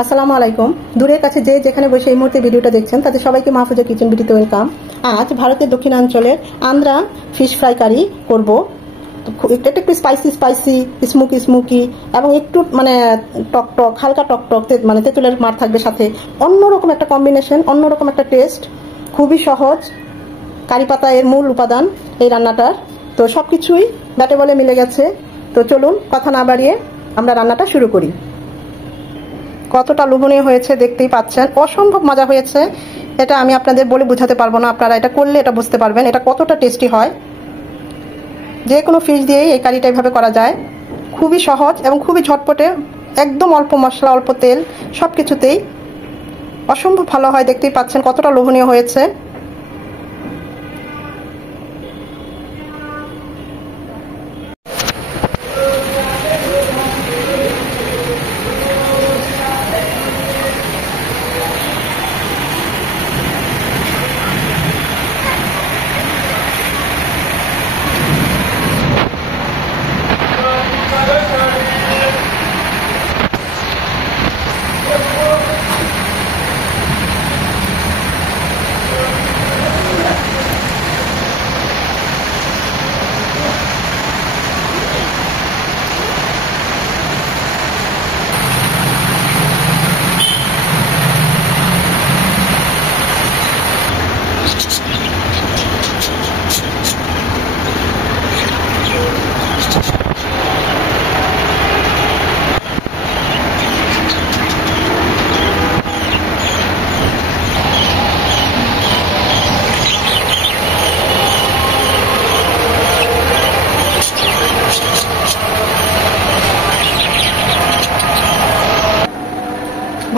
আসসালামু আলাইকুম। দূরের কাছে যে যেখানে বসে এই মুহূর্তে ভিডিওটা দেখছেন তাদের সবাইকে মাহফুজা কিচেন বিউটিতে ওয়েলকাম। আজ ভারতের দক্ষিণাঞ্চলের আন্ধ্রা ফিশ ফ্রাই কারি করব। এটা একটু স্পাইসি স্মোকি এবং একটু টক হালকা টক তেঁতুলের মার থাকবে, সাথে অন্যরকম একটা কম্বিনেশন, অন্যরকম একটা টেস্ট। খুবই সহজ, কারি পাতা এর মূল উপাদান এই রান্নাটার। তো সবকিছুই ব্যাটে বলে মিলে গেছে। তো চলুন কথা না বাড়িয়ে আমরা রান্নাটা শুরু করি। কতটা লোভনীয় হয়েছে দেখতেই পাচ্ছেন, অসম্ভব মজা হয়েছে। এটা আমি আপনাদের বলে বোঝাতে পারবো না, আপনারা এটা করলে এটা বুঝতে পারবেন এটা কতটা টেস্টি হয়। যে কোনো ফিশ দিয়েই এই কারিটা এইভাবে করা যায়, খুবই সহজ এবং খুবই ঝটপটে, একদম অল্প মশলা অল্প তেল, সব কিছুতেই অসম্ভব ভালো হয়। দেখতেই পাচ্ছেন কতটা লোভনীয় হয়েছে।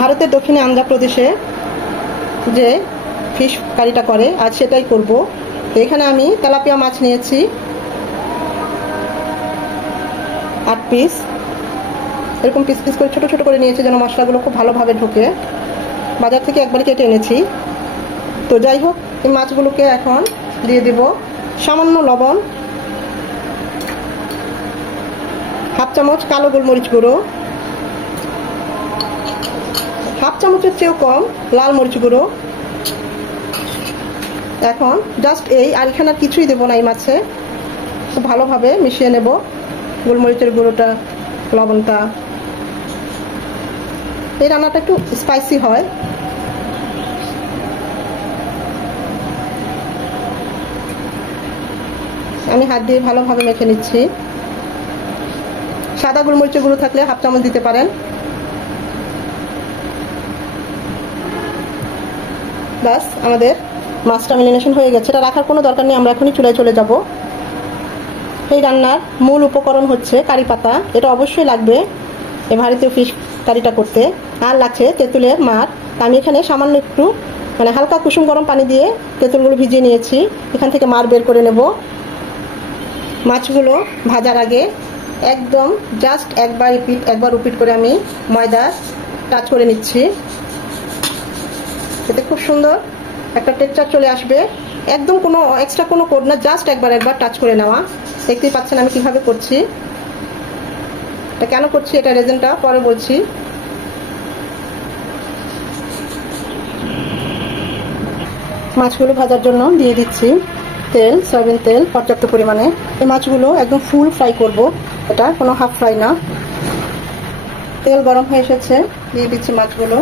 ভারতের দক্ষিণে আন্ধ্রপ্রদেশে যে ফিশ কারিটা করে আজ সেটাই করব। তো এখানে আমি তেলাপিয়া মাছ নিয়েছি 8 পিস, এরকম পিস করে ছোট ছোট করে নিয়েছি যেন মশলাগুলো খুব ভালোভাবে ঢোকে। বাজার থেকে একবারে কেটে এনেছি। তো যাই হোক, এই মাছগুলোকে এখন দিয়ে দেব সামান্য লবণ, হাফ চামচ কালো গোলমরিচ গুঁড়ো, হাফ চামচের চেয়েও কম লাল মরিচ গুঁড়ো। এখন জাস্ট এই, আর এখানে আর কিছুই দেবো না। এই মাছে খুব ভালোভাবে মিশিয়ে নেব গোলমরিচের গুঁড়োটা, লবণটা। এই রান্নাটা একটু স্পাইসি হয়। আমি হাত দিয়ে ভালোভাবে মেখে নিচ্ছি। সাদা গোলমরিচের গুঁড়ো থাকলে হাফ চামচ দিতে পারেন। ব্যাস, আমাদের মাছটা ম্যারিনেশন হয়ে গেছে। এটা রাখার কোনো দরকার নেই, আমরা এখনই চুলায় চলে যাব। এই রান্নার মূল উপকরণ হচ্ছে কারি পাতা, এটা অবশ্যই লাগবে এই ভারতীয় ফিশ কারিটা করতে। আর লাগছে তেঁতুলের মার। আমি এখানে সামান্য একটু হালকা কুসুম গরম পানি দিয়ে তেঁতুলগুলো ভিজিয়ে নিয়েছি। এখান থেকে মার বের করে নেব। মাছগুলো ভাজার আগে একদম জাস্ট একবার রিপিট করে আমি ময়দা টাচ করে নিচ্ছি। এতে খুব সুন্দর একটা টেক্সচার চলে আসবে। একদম কোনো এক্সট্রা কোনো কোড না, জাস্ট একবার টাচ করে নেওয়া। দেখতেই পাচ্ছেন আমি কিভাবে করছি। এটা কেন করছি এটা রিজনটা পরে বলছি। মাছগুলো ভাজার জন্য দিয়ে দিচ্ছি তেল, সয়াবিন তেল পর্যাপ্ত পরিমাণে। এই মাছগুলো একদম ফুল ফ্রাই করব, এটা কোনো হাফ ফ্রাই না। তেল গরম হয়ে এসেছে, দিয়ে দিচ্ছি মাছগুলো।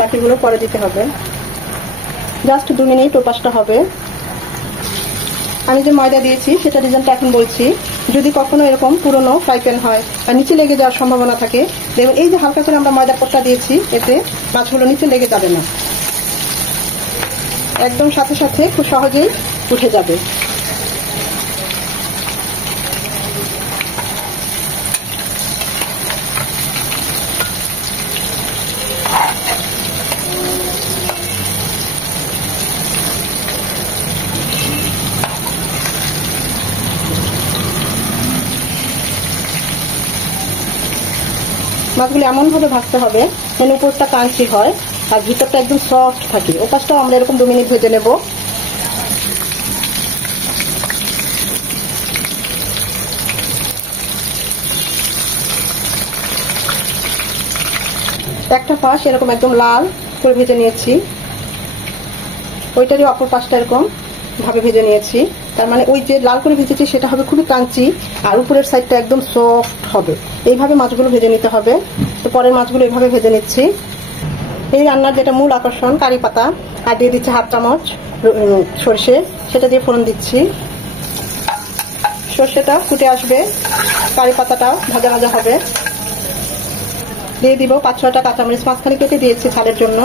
বাকিগুলো পরে দিতে হবে। জাস্ট 2 মিনিট ওপাশটা হবে। আমি যে ময়দা দিয়েছি সেটা রিজনটা এখন বলছি। যদি কখনো এরকম পুরনো ফ্রাই প্যান হয় আর নিচে লেগে যাওয়ার সম্ভাবনা থাকে, দেখবেন এই যে হালকা করে আমরা ময়দা পটটা দিয়েছি, এতে মাছগুলো নিচে লেগে যাবে না, একদম সাথে সাথে খুব সহজেই উঠে যাবে। মাছগুলো এমনভাবে ভাজতে হবে যেন উপরটা ক্রাঞ্চি হয় আর ভিতরটা একদম সফট থাকে। ওপাশটাও আমরা এরকম 2 মিনিট ভেজে নেব। একটা পাশ এরকম একদম লাল করে ভেজে নিয়েছি, ওইটারই অপর পাশটা এরকম ভাবে ভেজে নিয়েছি। তার মানে ওই যে লাল করে ভেজেছি সেটা হবে খুবই ক্রাঞ্চি, আর উপরের সাইডটা একদম সফট হবে। এইভাবে মাছগুলো ভেজে নিতে হবে। তো পরের মাছগুলো এইভাবে ভেজে নিচ্ছি। এই রান্নার যেটা মূল আকর্ষণ কারি পাতা, আর দিয়ে দিচ্ছি 1/2 চামচ সর্ষে, সেটা দিয়ে ফোড়ন দিচ্ছি। সর্ষেটা ফুটে আসবে, কারি পাতাটাও ভাজা ভাজা হবে। দিয়ে দিব 5-6টা কাঁচামরিচ মাঝখানে কেটে দিয়েছি ঝালের জন্য,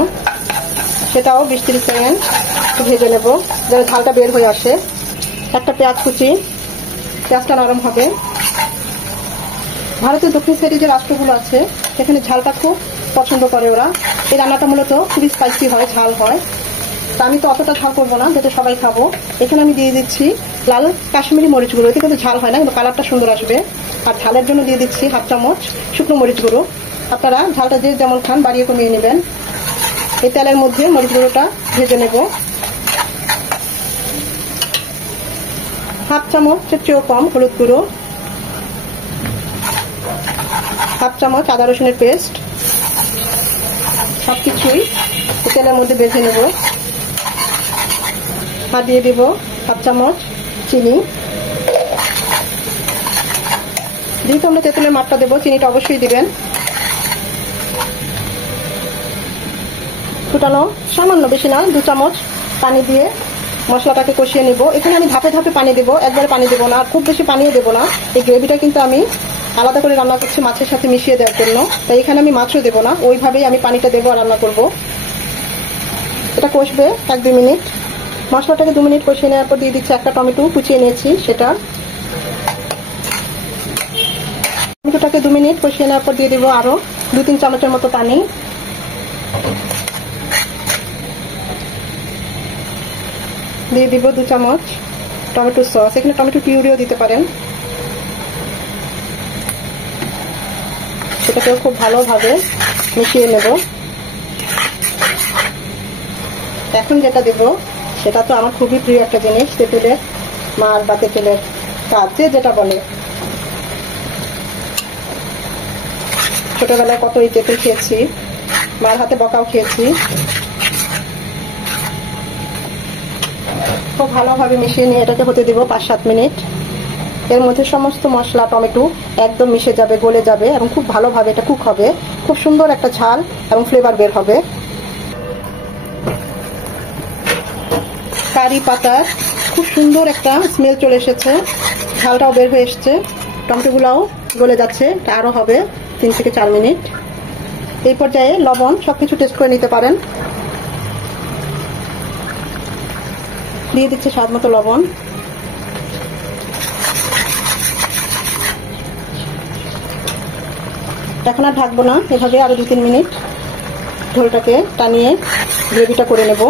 সেটাও 20-30 সেকেন্ড ভেজে নেব যাতে ঝালটা বের হয়ে আসে। একটা পেঁয়াজ কুচি, পেঁয়াজটা নরম হবে। ভারতের দক্ষিণ সাইডে যে রাষ্ট্রগুলো আছে সেখানে ঝালটা খুব পছন্দ করে ওরা। এই রান্নাটা মূলত খুবই স্পাইসি হয়, ঝাল হয়। তা আমি তো অতটা ঝাল করবো না, যাতে সবাই খাবো। এখানে আমি দিয়ে দিচ্ছি লাল কাশ্মীরি মরিচ গুঁড়ো। এতে কিন্তু ঝাল হয় না, কিন্তু কালারটা সুন্দর আসবে। আর ঝালের জন্য দিয়ে দিচ্ছি 1/2 চামচ শুকনো মরিচ গুঁড়ো। আপনারা ঝালটা যে যেমন খান বাড়িয়ে কমিয়ে নেবেন। এই তেলের মধ্যে মরিচ গুঁড়োটা ভেজে নেব। 1/2 চামচের চেয়েও কম হলুদ গুঁড়ো, 1/2 চামচ আদা রসুনের পেস্ট, সবকিছুই তেলের মধ্যে ভেজে নেব। আর দিয়ে দিব 1/2 চামচ চিনি। যেহেতু আমরা তেঁতুলের মাত্রা দেবো, চিনিটা অবশ্যই দিবেন। ফুটানো সামান্য, বেশি না, 2 চামচ পানি দিয়ে মশলাটাকে কষিয়ে নিব। এখানে আমি ধাপে ধাপে পানি দেবো, একবারে পানি দেবো না, খুব বেশি পানিও দেবো না। এই গ্রেভিটা কিন্তু আমি আলাদা করে রান্না করছি মাছের সাথে মিশিয়ে দেওয়ার জন্য, তাই এখানে আমি মাছও দেবো না, ওইভাবেই আমি পানিটা দেবো আর রান্না করব। এটা কষবে 1-2 মিনিট। মশলাটাকে 2 মিনিট কষিয়ে নেওয়ার পর দিয়ে দিচ্ছি একটা টমেটো কুচিয়ে নিয়েছি, সেটা। টমেটোটাকে 2 মিনিট কষিয়ে নেওয়ার পর দিয়ে দেবো আরো 2-3 চামচের মতো পানি। দিয়ে দিব 2 চামচ টমেটো সস। এখানে টমেটো পিউরিও দিতে পারেন। সেটাকেও খুব ভালোভাবে মিশিয়ে নেব। এখন যেটা দেব সেটা তো আমার খুবই প্রিয় একটা জিনিস, তেঁতুলের মাছ বা তেঁতুলের কাজ, যেটা বলে। ছোটবেলায় কত এই তেঁতুল খেয়েছি, মার হাতে বকাও খেয়েছি। খুব ভালোভাবে মিশিয়ে নিয়ে এটাকে হতে দেব 5-7 মিনিট। এর মধ্যে সমস্ত মশলা টমেটো একদম মিশে যাবে, গলে যাবে, এবং খুব ভালোভাবে এটা কুক হবে। খুব সুন্দর একটা ঝাল এবং ফ্লেভার বের হবে। কারি পাতার খুব সুন্দর একটা স্মেল চলে এসেছে, ঝালটাও বের হয়ে এসছে, টমেটোগুলোও গলে যাচ্ছে। এটা আরো হবে 3 থেকে 4 মিনিট। এই পর্যায়ে লবণ সবকিছু টেস্ট করে নিতে পারেন। দিয়ে দিচ্ছি স্বাদ মতো লবণ। এখন আর ঢাকবো না, এভাবে আরো 2-3 মিনিট ঝোলটাকে টানিয়ে গ্রেভিটা করে নেব।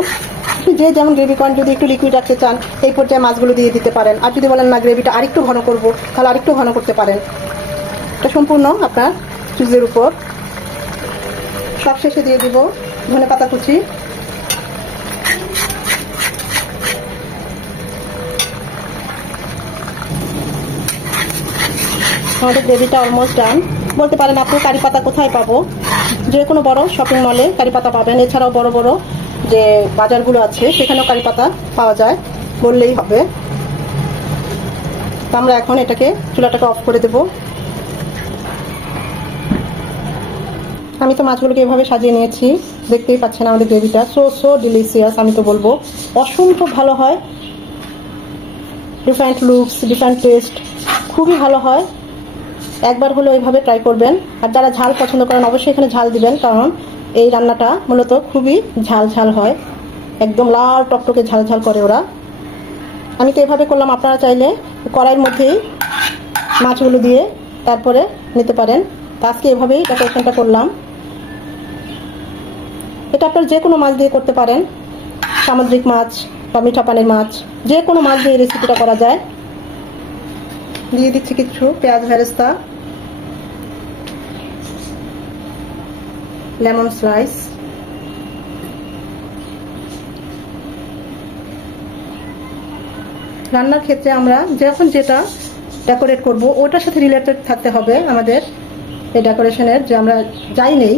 যে যেমন গ্রেভি করেন, যদি একটু লিকুইড রাখতে চান এই পর্যায়ে মাছগুলো দিয়ে দিতে পারেন। আর যদি বলেন না গ্রেভিটা আরেকটু ঘন করব, তাহলে আরেকটু ঘন করতে পারেন। এটা সম্পূর্ণ আপনার চুজের উপর। সবশেষে দিয়ে দিব ধনেপাতা কুচি। আমাদের গ্রেভিটা অলমোস্ট ডান। বলতে পারেন আপনি কারি পাতা কোথায় পাবো? যে কোনো বড় শপিং মলে কারি পাতা পাবেন। এছাড়াও বড় বড় যে বাজারগুলো আছে সেখানেও কারি পাতা পাওয়া যায়, বললেই হবে। তো আমরা এখন এটাকে চুলাটাকে অফ করে দেব। আমি তো মাছগুলোকে এভাবে সাজিয়ে নিয়েছি, দেখতেই পাচ্ছেন আমাদের গ্রেভিটা সো ডিলিশিয়াস। আমি তো বলবো অসম্ভব ভালো হয়। ডিফারেন্ট লুকস, ডিফারেন্ট টেস্ট, খুবই ভালো হয়। একবার হলো এইভাবে ট্রাই করবেন। আর যারা ঝাল পছন্দ করেন অবশ্যই এখানে ঝাল দিবেন, কারণ এই রান্নাটা মূলত খুবই ঝাল ঝাল হয়, একদম লাল টকটকে ঝাল ঝাল করে ওরা। আমি তো এভাবে করলাম, আপনারা চাইলে কড়াইয়ের মধ্যেই মাছগুলো দিয়ে তারপরে নিতে পারেন। আজকে এভাবেই ডেকোরেশনটা করলাম। এটা আপনারা যে কোনো মাছ দিয়ে করতে পারেন, সামুদ্রিক মাছ বা মিঠা পানির মাছ, যে কোনো মাছ দিয়ে রেসিপিটা করা যায়। দিয়ে দিচ্ছি কিছু পেঁয়াজ বেরেস্তা, লেমন স্লাইস, রান্নার ক্ষেত্রে আমরা যখন যেটা ডেকোরেট করব ওটার সাথে রিলেটেড থাকতে হবে আমাদের এই ডেকোরেশনের। যে আমরা যাই নেই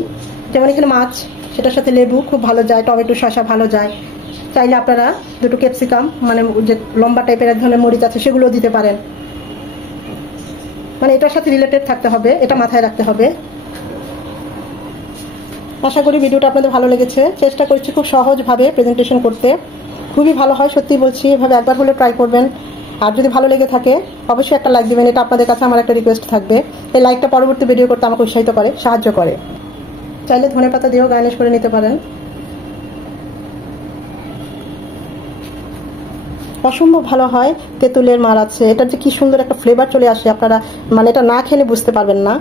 যেমন এখানে মাছ, সেটার সাথে লেবু খুব ভালো যায়, টমেটো শসা ভালো যায়। চাইলে আপনারা দুটো ক্যাপসিকাম মানে যে লম্বা টাইপের এক ধরনের মরিচ আছে সেগুলো দিতে পারেন। মানে এটার সাথে রিলেটেড থাকতে হবে, এটা মাথায় রাখতে হবে। আশা করি ভিডিওটা আপনাদের ভালো লেগেছে। চেষ্টা করছি খুব সহজভাবে প্রেজেন্টেশন করতে, খুবই ভালো হয় সত্যি বলছি। এভাবে একবার হলে ট্রাই করবেন। আর যদি ভালো লেগে থাকে অবশ্যই একটা লাইক দিবেন, এটা আপনাদের কাছে আমার একটা রিকোয়েস্ট থাকবে। এই লাইকটা পরবর্তী ভিডিও করতে আমাকে উৎসাহিত করে, সাহায্য করে। চাইলে ধনেপাতা দিয়েও গার্নিশ করে নিতে পারেন। অসম্ভব ভালো হয়। তেঁতুলের মার আছে, এটার যে কি সুন্দর একটা ফ্লেভার চলে আসে, আপনারা মানে এটা না খেলে বুঝতে পারবেন না।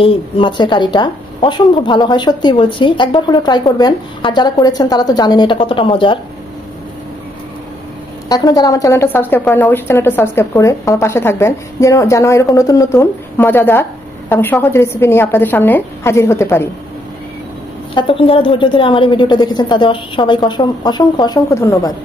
এই মাছের কারিটা অসম্ভব ভালো হয় সত্যি বলছি, একবার হলেও ট্রাই করবেন। আর যারা করেছেন তারা তো জানেন এটা কতটা মজার। এখনো যারা আমার চ্যানেলটা সাবস্ক্রাইব করেন অবশ্যই চ্যানেলটা সাবস্ক্রাইব করে আমার পাশে থাকবেন, যেন এরকম নতুন নতুন মজাদার এবং সহজ রেসিপি নিয়ে আপনাদের সামনে হাজির হতে পারি। এতক্ষণ যারা ধৈর্য ধরে আমার এই ভিডিওটা দেখেছেন তাদের সবাইকে অসংখ্য অসংখ্য ধন্যবাদ।